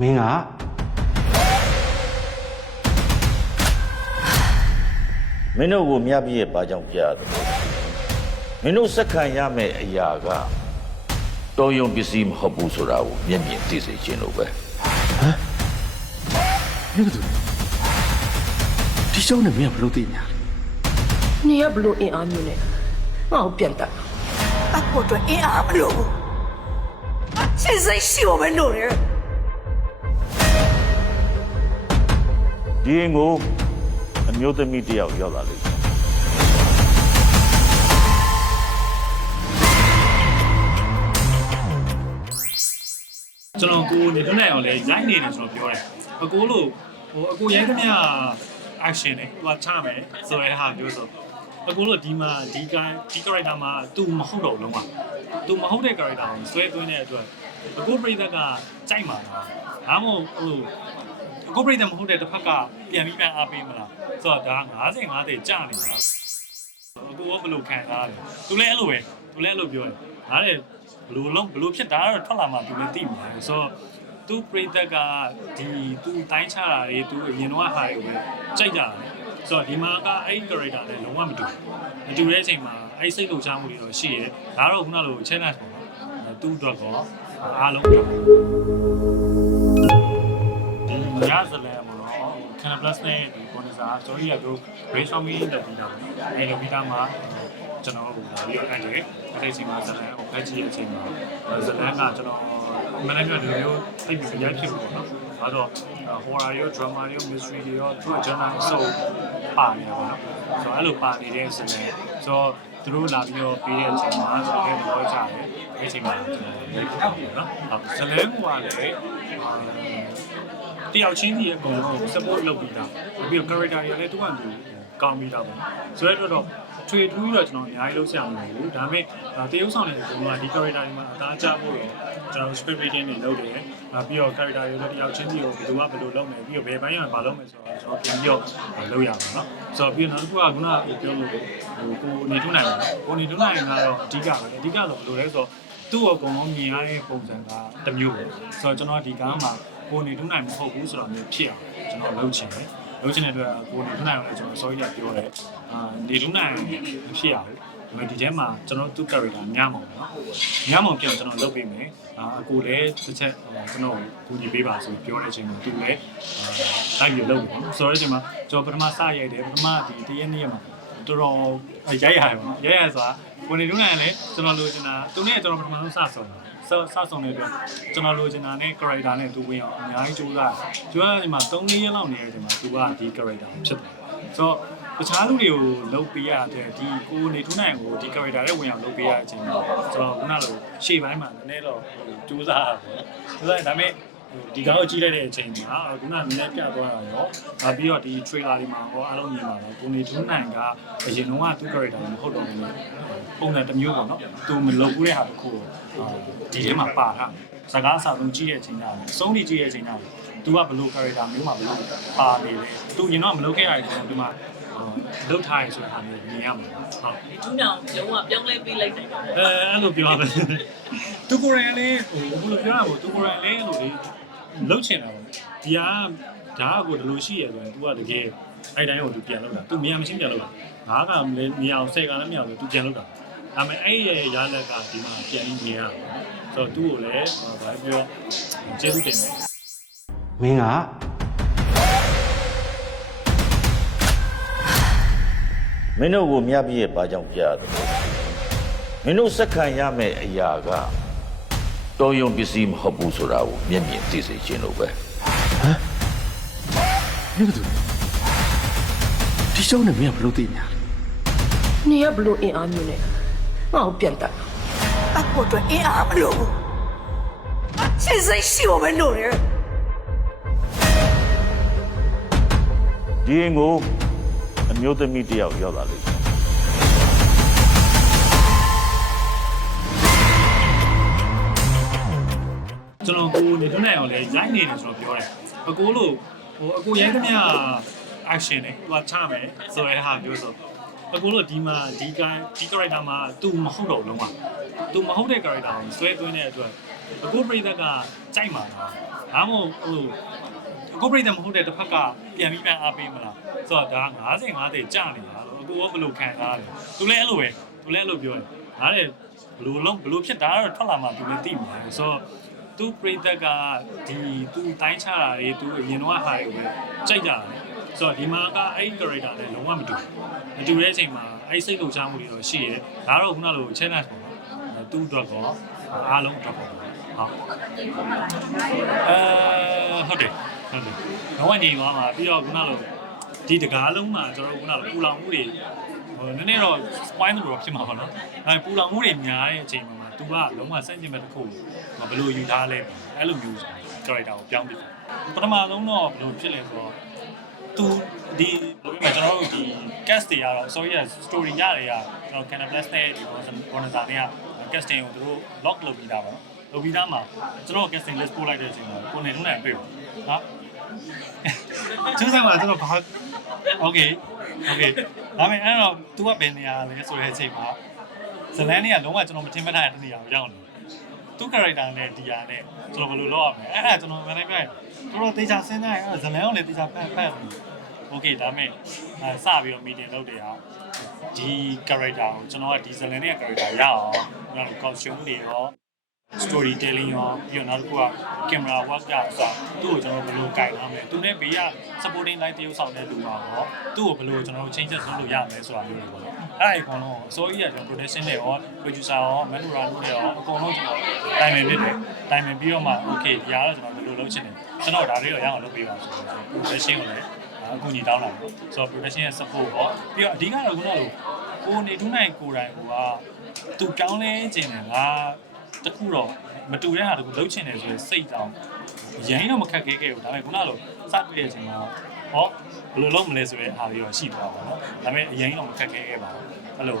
မင်းကမင်းတို့ကိုမြတ်ပြည့်ဘာကြောင့်ပြရတယ်မင်းတို့စက္ကန့်ရမယ့်အရာကတော်ယုံပစ္စည်းမဟုတ်ဘူးဆိုတာကိုမျက်မြင်သိစေခြင်းလို့ပဲမင်းကသူဒီရှောင်းနဲ့မင်းကဘလို့သိညာလဲနေရဘလို့အင်အားမျိုးနဲ့ငါ့ကိုပြန်တက်အဖို့အတွက်အင်အားမလိုဘူးအစစ်စိတ်ရှိဖို့ပဲလိုတယ် ဒီရင်ကိုအမျိုးသမီးတစ်ယောက်ရောက်လာလိမ့်မယ်ကျွန်တော်ကိုနေတွန်းနိုင်အောင်လဲရိုက်နေတယ်ကျွန်တော်ပြောတယ်အကိုလို့ဟိုအကိုရိုက်သမျှ action တွေဟိုကချမယ်ဆိုရဲဟာပြောဆိုအကိုလို့ဒီမှာဒီကဒီ character မှာ तू မဟုတ်တော့ဘူးလုံးဝ तू မဟုတ်တဲ့ character ကိုဆွဲသွင်းတဲ့အတွက်အကိုပြိသက်ကကြိုက်မှာလားဒါမှမဟုတ်ဟိုအ ကိုပြိသက်မဟုတ်တဲ့တစ်ဖက်ကပြန်ပြီးပြန်အားပေးမလားဆိုတော့ဒါ90 50ကြာနေတာအကူကဘယ်လိုခံစားရလဲသူလည်းအဲ့လိုပဲသူလည်းအဲ့လိုပြောတယ်ဒါလည်းဘယ်လိုလုံးဘယ်လိုဖြစ်တာတော့ထွက်လာမှသူလည်းသိမှာပဲဆိုတော့သူပရိသတ်ကဒီသူတိုင်းချတာတွေသူအရင်တော့ဟာတွေကိုပဲကြိုက်ကြတာဆိုတော့ဒီမှာကအဲ့ character နဲ့လုံးဝမတူဘူးမတူတဲ့အချိန်မှာအဲ့စိတ်လှုပ်ရှားမှုတွေတော့ရှိရဲဒါတော့ခုနလို challenge ပေါ့သူ့အတွက်ကောအားလုံးပြောဒီ ညဇလန်မှာတော့ Canon Plus နဲ့ဒီ bonus อ่ะ story ရတော့ brainstorming လုပ်ပြီးတာအဲ့လိုပြီးတာမှာကျွန်တော်တို့ပြီးတော့အဲ့ဒီအဲ့ဒီချိန်မှာဇလန်ကိုဖက်ကြည့်တဲ့အချိန်မှာဇလန်ကကျွန်တော်မနေ့ကဒီလိုမျိုးသိပြီးရိုက်ဖြစ်ဘူးပေါ့နော်။အဲတော့ horror ရော drama ရော mystery ရောသူက genre အစုံပါနေပါတော့။ဆိုတော့အဲ့လိုပါနေတဲ့ဇလန်ဆိုတော့သူတို့လာပြီးတော့ပေးတဲ့အချိန်မှာဇလန်ကိုပြောကြတယ်။အဲ့ဒီချိန်မှာကျွန်တော်ရိုက်ဖြစ်တာပေါ့နော်။ဟုတ်ဇလန်ကလည်း တယောက်ချင်းကြီးအကုန်လုံး support လုပ်ပြီးတာပြီးတော့ character တွေလည်းသူကသူကောင်းပြီးတာပေါ့ဆိုတော့တော့ထွေထူးတော့ကျွန်တော်အများကြီးလုပ်ဆရာမလို့ဘူးဒါပေမဲ့တရုပ်ဆောင်တဲ့ပုံကဒီ character တွေမှာအသားကျဖို့တော့ကျွန်တော် script reading တွေလုပ်တယ်ပြီးတော့ character တွေလည်းတယောက်ချင်းစီကိုဘယ်သူကဘယ်လိုလုပ်မယ်ပြီးတော့ဘယ်ပိုင်းမှာဘာလုပ်မယ်ဆိုတော့ကျွန်တော်ပြင်ပြီးတော့လုပ်ရမှာနော်ဆိုတော့ပြီးတော့နောက်တစ်ခုကခုနကပြောလို့ဟိုကိုနေထုံးနိုင်ကိုနေထုံးနိုင်ကတော့အဓိကပဲအဓိကတော့ဘယ်လိုလဲဆိုတော့သူ့အကုန်လုံးမြင်ရတဲ့ပုံစံကတစ်မျိုးပဲဆိုတော့ကျွန်တော်ဒီကားမှာ ကိုနေထုံးနိုင်မဟုတ်ဘူးဆိုတော့မျိုးဖြစ်အောင်ကျွန်တော်လုပ်ချင်တယ်လုပ်ချင်တဲ့အတွက်ကိုနေထုံးနိုင်အောင်လည်းကျွန်တော် sorry ကပြောတယ်အာနေထုံးနိုင်မဖြစ်ရဘူးဒါပေမဲ့ဒီထဲမှာကျွန်တော်သူ့ character ညမောင်နော်ညမောင်ပြောင်းကျွန်တော်လုပ်ပေးမယ်အာအကိုလည်းတစ်ချက်ကျွန်တော်ကူညီပေးပါဆိုပြောတဲ့အချိန်မှာသူလည်းအာလိုက်ပြီးလုပ်တယ်ပေါ့ဆိုတော့အချိန်မှာကျွန်တော်ပထမစရိုက်တယ်ပထမဒီတရက်နေ့မှာတော်တော်ရိုက်ရတယ်ပေါ့ရိုက်ရဆိုတာကိုနေထုံးနိုင်လည်းကျွန်တော်လိုချင်တာသူနဲ့ကျွန်တော်ပထမဆုံးစဆောင်တာ စစဆောင်တဲ့အတွက်ကျွန်တော်လိုချင်တာနဲ့ character နဲ့သူဝင်အောင်အများကြီးကြိုးစားကြိုးစားဒီမှာ3ရက်လောက်နေတဲ့အချိန်မှာသူကဒီ character ကိုဖြစ်တယ်ဆိုတော့တခြားလူတွေကိုလုပ်ပေးရတဲ့ဒီကိုနေထုံးနိုင်ကိုဒီ character နဲ့ဝင်အောင်လုပ်ပေးရတဲ့အချိန်မှာကျွန်တော်ခုနလိုရှေ့ပိုင်းမှာနည်းနည်းတော့ကြိုးစားရပါတော့ကြိုးစားဒါပေမဲ့ ဒီကောင်းကိုကြည့်လိုက်တဲ့အချိန်မှာခုနကနည်းနည်းပြသွားတာရောဒါပြီးတော့ဒီ trailer တွေမှာဟောအားလုံးမြင်ပါတော့ကိုနေထုံးနိုင်ကအရင်တော့သူ့ character မဟုတ်တော့ဘူးပုံစံတစ်မျိုးပေါ့နော်သူမလုပ်ဘူးတဲ့ဟာတစ်ခုကိုဒီထဲမှာပါထားစကားအစားဆုံးကြည့်တဲ့အချိန်တိုင်းအဆုံးထိကြည့်တဲ့အချိန်တိုင်း तू ကဘလို့ character မျိုးမှာဘလို့ပါနေလဲ तू ရင်တော့မလုပ်ခဲ့ရတယ်ဆိုတော့ဒီမှာလုတ်ထားရဆိုတာမျိုးမြင်ရမှာဟုတ်ဒူးနောင်လုံးဝပြောင်းလဲပေးလိုက်တယ်အဲအဲ့လိုပြောရမယ်သူကိုယ်တိုင်လည်းဟိုဘယ်လိုပြောရမလဲသူကိုယ်တိုင်လည်းအဲ့လိုလေ လုတ်ချင်တာပေါ့ဒီဟာဒါကကိုဒီလိုရှိရဆိုရင် तू ကတကယ်အဲ့တိုင်းကို तू ပြန်လုတ်တာ तू မြင်မချင်းပြန်လုတ်တာငါကလည်းမြင်အောင်ဆယ်ကလည်းမရဘူး तू ပြန်လုတ်တာဒါပေမဲ့အဲ့ရဲ့ရလက်ကဒီမှာပြန်ပြီးမြင်ရတာဆိုတော့ तू ကိုလည်းဘာပြောကျေးဇူးတင်တယ် မင်းက မင်းတို့ကိုမြတ်ပြည့်ဘာကြောင့်ပြရတယ်မင်းတို့စက္ကန့်ရမယ့်အရာက တော်ယုံပစ္စည်းမဟုတ်ဘူးဆိုတာကိုမျက်မြင်သိစေခြင်းလို့ပဲမင်းကသူဒီရှောင်းနဲ့မင်းကဘလို့သိညာလဲနေရဘလို့အင်အားမျိုးနဲ့ငါ့ကိုပြန်တက်အဖို့အတွက်အင်အားမလိုဘူးအစစ်စိတ်ရှိဖို့ပဲလိုတယ်ဒီရင်ကိုအမျိုးသမီးတစ်ယောက်ရောက်လာလိမ့်မယ် ကျွန်တော်ကိုနေတွန်းနိုင်အောင်လဲရိုက်နေတယ်ကျွန်တော်ပြောတယ်အကိုလို့ဟိုအကိုရိုက်သမျှ action တွေဟိုချမယ်ဆိုရဲဟာပြောဆိုအကိုလို့ဒီမှာဒီကဒီ character မှာ तू မဟုတ်တော့ဘူးလုံးဝ तू မဟုတ်တဲ့ character ကိုဆွဲသွင်းတဲ့အတွက်အကိုပြိသက်ကကြိုက်မှာလားအားမဟုတ်ဟိုကိုပရိသတ်မဟုတ်တဲ့တစ်ဖက်ကပြန်ပြီးပြန်အားပေးမလားဆိုတော့ဒါ90 50ကြာနေတာလို့အခုရောဘယ်လိုခံစားရလဲသူလည်းအဲ့လိုပဲသူလည်းအဲ့လိုပြောတယ်ဒါလည်းဘယ်လိုလုံးဘယ်လိုဖြစ်တာတော့ထွက်လာမှသူလည်းသိမှာဆိုတော့ သူပရိသတ်ကဒီသူတိုင်းချတာတွေသူအရင်တော့ဟာတွေကိုပဲကြိုက်ကြတာဆိုတော့ဒီမှာကအဲ့ဒီ character နဲ့လုံးဝမတူဘူးမတူတဲ့အချိန်မှာအဲ့စိတ်လှုပ်ရှားမှုတွေတော့ရှိရဲဒါတော့ခုနလို challenge ပေါ့နော်သူ့အတွက်ကောအားလုံးအတွက်ပေါ့ဟုတ်အဲဟုတ်တယ်ဟုတ်တယ်တော့ညီသွားမှာပြီးတော့ခုနလိုဒီတကားလုံးမှာကျွန်တော်တို့ခုနလိုပူလောင်မှုတွေဟိုနည်းနည်းတော့ spoil လို့ဖြစ်မှာပေါ့နော်အဲပူလောင်မှုတွေများတဲ့အချိန်မှာ तू ကလုံးဝစန့်ကျင်ဘက်တစ်ခုဘယ်လိုယူထားလဲအဲ့လိုမျိုး character ကိုပြောင်းပြီးပထမဆုံးတော့ဘယ်လိုဖြစ်လဲဆိုတော့သူဒီဘယ်လိုပြောမလဲကျွန်တော်တို့ဒီ cast တွေကတော့ sorry ရ story ရတွေကကျွန်တော် Canal Plus နဲ့ဒီ Bonanza တွေက casting ကိုသူတို့ lock လုပ်ပြီးသားပါလုပ်ပြီးသားမှာကျွန်တော် casting list ပို့လိုက်တဲ့အချိန်မှာကိုနေလုံးနိုင်တွေ့ပါဟာကျူးစမ်းမှာကျွန်တော်ဘာ okay okay ဒါပေမဲ့အဲ့တော့ तू ကဘယ်နေရာလဲဆိုတဲ့အချိန်မှာ ဇလန်တွေကလုံးဝကျွန်တော်မထင်မှတ်တဲ့နေရာကိုရောက်နေသူ character နဲ့ဒီဟာနဲ့ကျွန်တော်ဘယ်လိုလုပ်ရမလဲအဲ့ဒါကျွန်တော်မနေ့ကတော်တော်တေချာစဉ်းစားရင်အဲ့ဇလန်ကိုလည်းတေချာဖတ်ဖတ်โอเคဒါမဲ့အဲစပြီးတော့ meeting လုပ်တယ်ဟာဒီ character ကိုကျွန်တော်ကဒီဇလန်ရဲ့ character ရအောင်ကျွန်တော် costume တွေရော storytelling ရောပြီးတော့နောက်တစ်ခုက camera work ကဆိုသူ့ကိုကျွန်တော်ဘယ်လိုကြိုင်ရမလဲသူနဲ့ဘေးက supporting light တရုပ်ဆောင်တဲ့လူပါတော့သူ့ကိုဘယ်လိုကျွန်တော်တို့ change ဆက်လုပ်ရမလဲဆိုတာမျိုးတွေပေါ့နော်အဲ့ဒါအကုန်လုံးအစိုးရကကျွန်တော် production တွေရော producer ရော manura တို့တွေရောအကုန်လုံးကျွန်တော်တိုင်ပင်ဖြစ်တယ်တိုင်ပင်ပြီးတော့မှ okay ဒီဟာတော့ကျွန်တော်ဘယ်လိုလုပ်ချင်တယ်ကျွန်တော်ဒါလေးတော့ရအောင်လုပ်ပေးပါဆိုတော့ production ကိုလည်းအခုညီတောင်းလာတယ်ဆိုတော့ production ရဲ့ support ပေါ့ပြီးတော့အဓိကတော့ခုနကလိုကိုနေထူးနိုင်ကိုယ်တိုင်ကသူကောင်းလဲခြင်းတယ်ငါ တခုတော့မတူတဲ့ဟာတခုလုပ်ချင်တယ်ဆိုရင်စိတ်တောင်ရင်းတော့မခက်ခဲခဲ့ဘူးဒါပေမဲ့ခုနကလိုစတွေ့တဲ့အချိန်မှာဟောဘယ်လိုလုပ်မလဲဆိုတဲ့အားလေးတော့ရှိသွားပါတော့ဒါပေမဲ့အရင်တော့မခက်ခဲခဲ့ပါဘူးအဲ့လို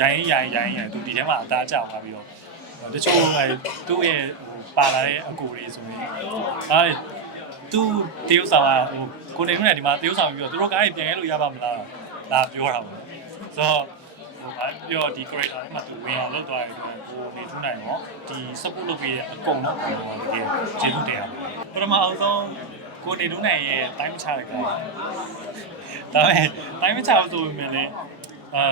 ရိုင်းရိုင်းရိုင်းရိုင်းသူဒီထဲမှာအသားကျသွားပြီးတော့တချို့အဲသူ့ရဲ့ဟိုပါလာတဲ့အကူတွေဆိုရင်အဲသူတရုပ်ဆောင်ကဟိုကိုနေနဲ့ဒီမှာတရုပ်ဆောင်ပြီးတော့သူတို့ကားကြီးပြန်ရဲလို့ရပါမလားဒါပြောတာပေါ့ဆိုတော့ ဟိုဘာပြောဒီ character မှာသူဝင်အောင်လုပ်သွားတယ်ကိုနေထူးနိုင်တော့ဒီ support လုပ်ပေးတဲ့အကုန်လုံးကိုတကယ်ကျေးဇူးတင်ရတယ်ပထမအောင်ဆုံးကိုနေထူးနိုင်ရဲ့တိုင်းမချတဲ့ကားဒါပေမဲ့တိုင်းမချဘူးဆိုပေမဲ့လည်းအဲ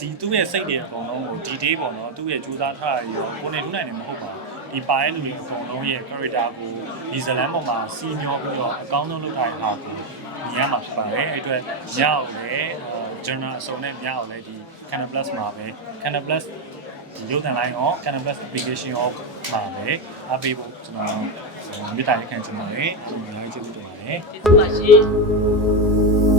ဒီသူ့ရဲ့စိတ်တွေအကုန်လုံးကိုဒီ day ပေါ့နော်သူ့ရဲ့ကြိုးစားထားရရောကိုနေထူးနိုင်တယ်မဟုတ်ပါဘူးဒီပါရဲ့လူတွေအကုန်လုံးရဲ့ character ကိုဒီဇလန်ပေါ်မှာစီမျောပြီးတော့အကောင်းဆုံးလုပ်ထားတဲ့ဟာကိုမြင်ရမှာဖြစ်ပါတယ်အဲ့အတွက်ညအောင်လည်း journal အစုံနဲ့ညအောင်လည်းဒီ Canon Plus မှာပဲ Canon Plus ဒီရုပ်သံလိုင်းရော Canon Plus application ရောမှာပဲအားပေးဖို့ကျွန်တော်မြေတားရခံချင်ပါတယ်ဒီလိုကျေးဇူးတင်ပါတယ်ကျေးဇူးပါရှင်